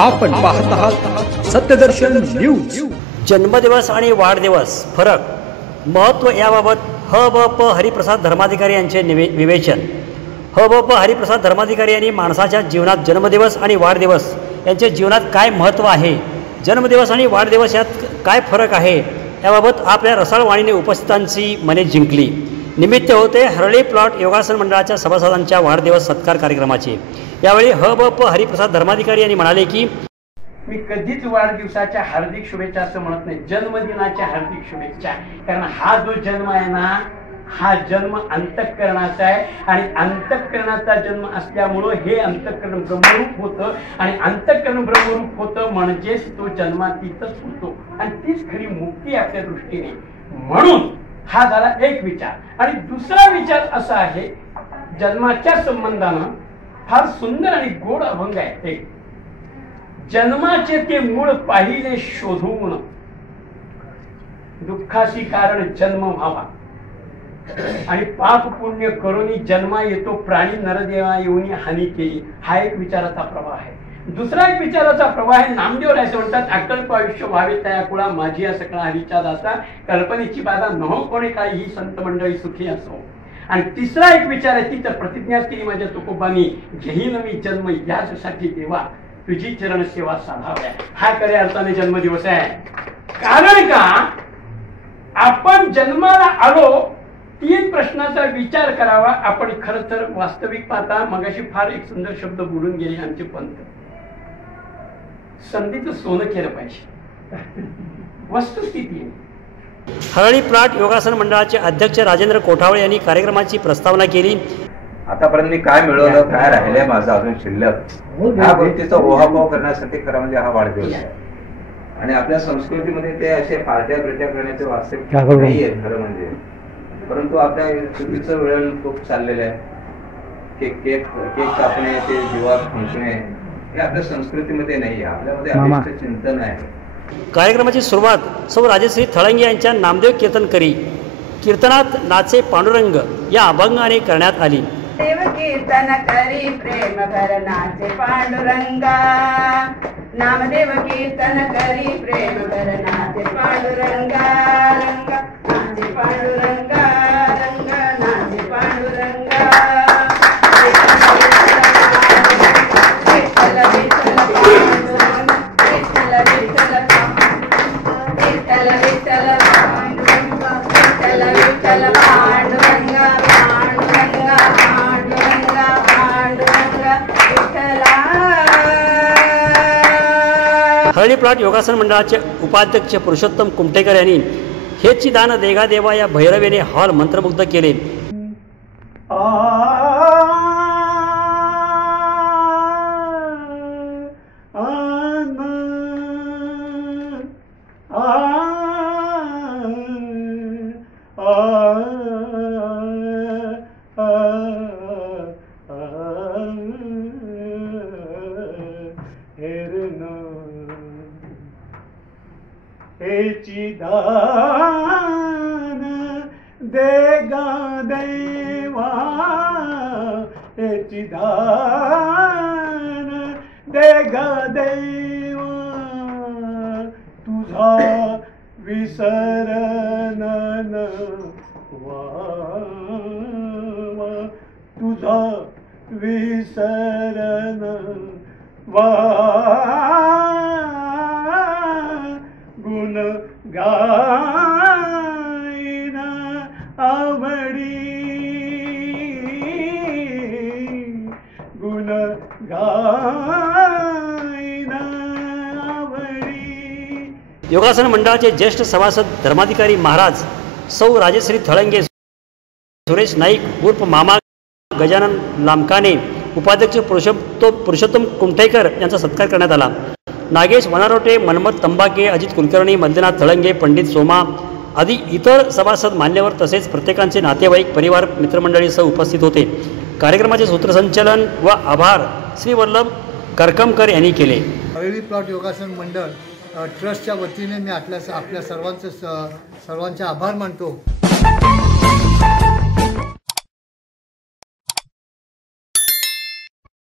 आपण पाहत आहात सत्यदर्शन न्यूज। जन्मदिवस आणि वाढदिवस फरक महत्त्व याबाबत ह.ब.प. हरिप्रसाद धर्माधिकारी यांचे विवेचन। ह.ब.प. हरिप्रसाद धर्माधिकारी यांनी माणसाच्या जीवनात जन्मदिवस आणि वाढदिवस यांचे जीवनात काय महत्त्व आहे, जन्मदिवस आणि वाढदिवस यात काय फरक आहे याबाबत आपल्या रसाळ वाणीने उपस्थितांची मने जिंकली। निमित्त होते हरळी प्लॉट योगासन मंडळाच्या सभासदांच्या वाढदिवस सत्कार कार्यक्रमाचे। यावेळी ह.ब.प. हरिप्रसाद धर्माधिकारी यांनी म्हणाले की मी कधीच वाढदिवसाच्या हार्दिक शुभेच्छा असं म्हणत नाही, जन्मदिनाच्या हार्दिक शुभेच्छा। कारण हा जो जन्म आहे ना, हा जन्म अंतःकरणाचा आहे आणि अंतःकरणाचा जन्म असल्यामुळं हे अंतःकरण ब्रह्मरूप होतं आणि अंतःकरण ब्रह्मरूप होतं म्हणजेच तो जन्मातीतच होतो आणि तीच खरी मुक्ती आपल्या दृष्टीने। म्हणून हा झाला एक विचार। आणि दुसरा विचार असा आहे, जन्माच्या संबंधानं फार सुंदर आणि गोड अभंग आहे एक, जन्माचे ते मूळ पाहिले शोधून, दुःखाशी कारण जन्म व्हावा आणि पाप पुण्य करूनी जन्मा येतो प्राणी नरदेवा येऊनी हानी केली। हा एक विचाराचा प्रवाह आहे। दुसरा एक विचाराचा प्रवाह आहे, नामदेव रायसे म्हणतात, अकल्प आयुष्य व्हावे तया कुळा माझी सकळा हरीचा दासा, कल्पनेची बाधा नहो कोणी काही ही संत मंडळी सुखी असो। आणि तिसरा एक विचार आहे, ती तर प्रतिज्ञाच केली माझ्या तुकोबांनी, घेईन मी जन्म याचसाठी देवा तुझी चरण सेवा साधाव्या। हा खऱ्या अर्थाने जन्मदिवस आहे। कारण का आपण जन्माला आलो, तीन प्रश्नाचा विचार करावा आपण। खर तर वास्तविक पाहता मगाशी फार एक सुंदर शब्द बोलून गेले आमचे पंत, संधीचं सोनं केलं पाहिजे, वस्तुस्थिती आहे। हरळी प्लॉट योगासन मंडळाचे अध्यक्ष राजेंद्र कोठावळे यांनी कार्यक्रमाची प्रस्तावना केली। आतापर्यंत मी काय मिळवलं, काय राहिलंय माझं अजून शिल्लक, ह्या गोष्टीचा ओहापोह करण्यासाठी खरं म्हणजे हा वाढदिवस आहे। आणि आपल्या संस्कृतीमध्ये ते असे पार्ट्या बिर्ट्या करण्याचे वास्तविक नाहीये खरं म्हणजे, परंतु आपल्या चुकीचं वेळ खूप चाललेलं आहे। केक कापणे, ते दिवा फुंकणे हे आपल्या संस्कृतीमध्ये नाहीये, आपल्यामध्ये अनिष्ट चिंतन आहे। कार्यक्रमाची सुरुवात सौ राजश्री थळंगे यांच्या नामदेव कीर्तन करी कीर्तनात नाचे पांडुरंग या अभंगाने करण्यात आली। देव कीर्तन करी प्रेम भर नाचे पांडुरंगा, नामदेव कीर्तन करी प्रेम भर नाचे पांडुरंगा, रंगा नाचे पांडुरंगा, रंगा नाचे पांडुरंगा। विठ्ठल विठ्ठल पांडुरंग, विठ्ठल विठ्ठल विठ्ठल विठ्ठल पांडुरंगा, विठ्ठल विठ्ठल पांडुरंगा, पांडुरंगा पांडुरंगा पांडुरंगा विठ्ठला। हरळी प्लॉट योगासन मंडळाचे उपाध्यक्ष पुरुषोत्तम कुमटेकर यांनी हेची दान देगा देवा या भैरवेने हॉल मंत्रमुग्ध केले। हेची दान देगा देवा, हेची दान देगा देवा, तुझा विसरण व्हावा, तुझा विसरण गुण गायन आवडी, गुण गायन आवडी। योगासन मंडळाचे ज्येष्ठ सभासद धर्माधिकारी महाराज सौ राजश्री थळंगे, सुरेश नाईक उर्फ मामा, गजानन लामकाने, उपाध्यक्ष पुरुषोत्तम कुमटेकर यांचा सत्कार करण्यात आला। नागेश वनारोटे, मनमत तंबाके, अजित कुलकर्णी, मल्लीनाथ थळंगे, पंडित सोमा आदी इतर सभासद मान्यवर तसेच प्रत्येकांचे नातेवाईक, परिवार, मित्रमंडळीसह उपस्थित होते। कार्यक्रमाचे सूत्रसंचालन व आभार श्री वल्लभ करकमकर यांनी केले। हरळी प्लॉट योगासन मंडळ ट्रस्टच्या वतीने मी आपल्या सर्वांचे आभार मानतो।